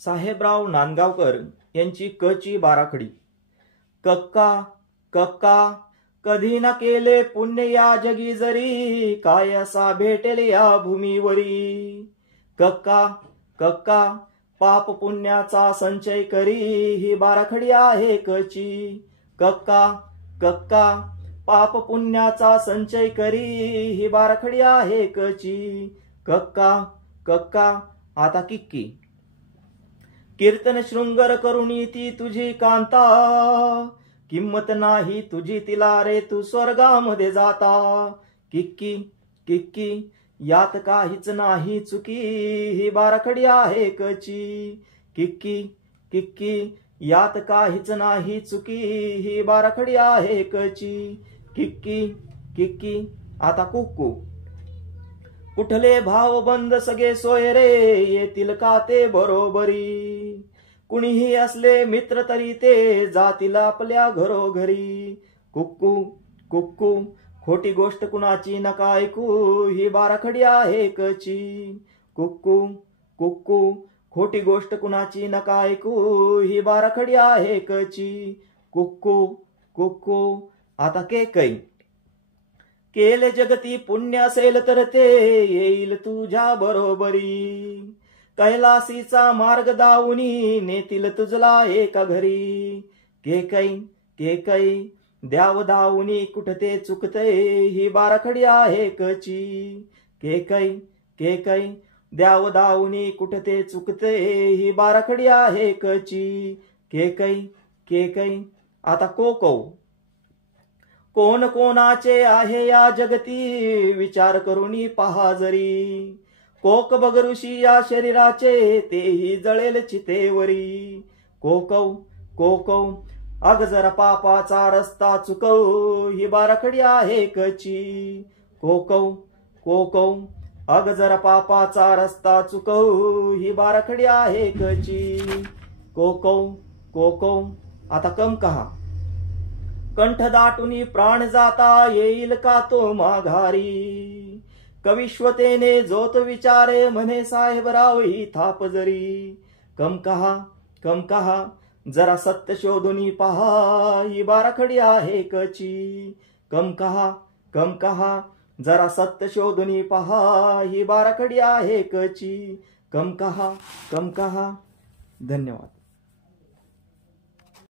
साहेबराव नांदगावकर यांची कची बाराखडी। कक्का कक्का कधी न केले पुण्य या जगी जरी, काय असा भेटेल या भूमीवरी। कक्का कक्का पाप पुण्याचा संचय करी, ही बाराखडी आहे कची। कक्का कक्का पाप पुण्याचा संचय करी, ही बाराखडी आहे कची। कक्का कक्का आता किक्की कीर्तन शृंगर करुणी ती तुझी कांता, किंमत नाही तुझी तिला रे तू स्वर्गामध्ये जाता। किक्की किक्की यात काहीच नाही चुकी, ही बाराखडी आहे कची। किक्की किक्की यात काहीच नाही चुकी, ही बाराखडी आहे कची। किक्की किक्की आता कुक्कू कुठले भावबंद सगळे सोय रे, येतील का ते बरोबरी। कुणीही असले मित्र तरी ते जातील आपल्या घरोघरी। कुक्कू कुक्कू खोटी गोष्ट कुणाची नका ऐकू, ही बाराखडी आहे कची। कुक्कू कुक्कू खोटी गोष्ट कुणाची नका ऐकू, ही बाराखडी आहे कची। कुक्कू कुक्कू आता केकई केले जगती पुण्य असेल तर ते येईल तुझ्या बरोबरी। कैलासीचा मार्ग दावुनी नेतील तुझला एका घरी। केकई केकई द्याव दावुनी कुठते चुकते, ही बाराखडी आहे कची। केकई केकई द्याव दावुनी कुठते चुकते, ही बाराखडी आहे कची। केकई केकई आता कोकौ कोण कोणाचे आहे या जगती, विचार करुनी पहा जरी। कोक बघ ऋषी या शरीराचे, तेही जळेल चितेवरी। कोकौ कोकौ अग जर पापाचा रस्ता चुकव, ही बाराखडी आहे कची। कोकौ कोकौ अग जर पापाचा रस्ता चुकव, ही बाराखडी आहे कची। कोकौ कोकौ आता कम कहा कंठ दाटुनी प्राण जाता, येईल का तो माघारी। कविश्वतेने जोत विचारे म्हणे साहेबराव ही थाप जरी। कम कहा जरा सत्य शोधुनी पहा, ही बाराखडी आहे कची। कम कहा जरा सत्य शोधुनी पहा, ही बाराखडी आहे कची। कम कहा धन्यवाद।